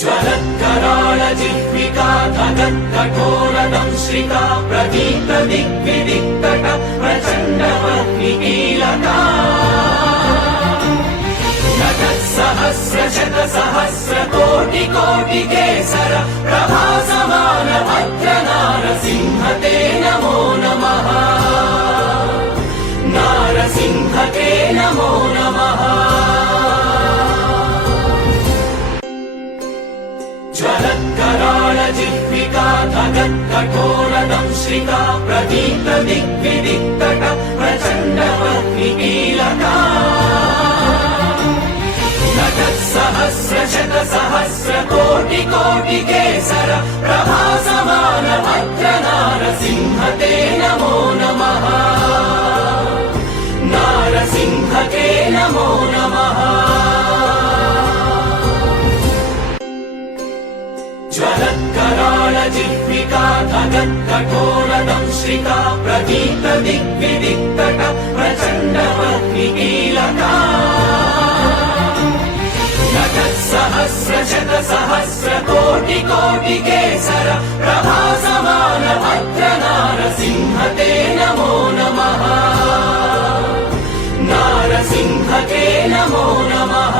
ज्वलत्कराळ जिह्विका धगत्कठोरदंश्रिका प्रदीप्त दिग्विदिक्तट प्रचण्डवह्निकीलका सहस्रशतसहस्रकोटिकोटिकेसर प्रभासमान भद्रनारसिंह ते नमो नमः। नारसिंह ते नमो नमः। ज्वलत्कराळ जिह्विका धगत्कठोरदंश्रिका प्रदीप्त दिग्विदिक्तट प्रचण्डवह्निकीलका सहस्रशतसहस्रकोटिकोटिकेसर प्रभासमान भद्रनारसिंह ते नमो नमः। नारसिंह ते नमो नमः। ज्वलत्कराळ जिह्विका धगत्कठोरदंश्रिका प्रदीप्त दिग्विदिक्तट प्रचण्डवह्निकीलका सहस्रशतसहस्रकोटिकोटिकेसर प्रभासमान भद्रनारसिंह ते नमो नमः। नारसिंह ते नमो नमः।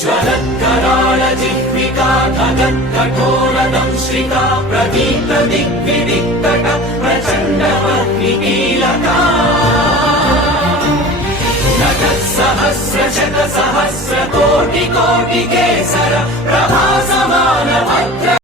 ज्वलत्कराळ जिह्विका धगत्कठोरदंश्रिका प्रदीप्त दिग्विदिक्तट प्रचण्डवह्निकीलका सहस्रशतसहस्रकोटिकोटिकेसर प्रभासमान भद्र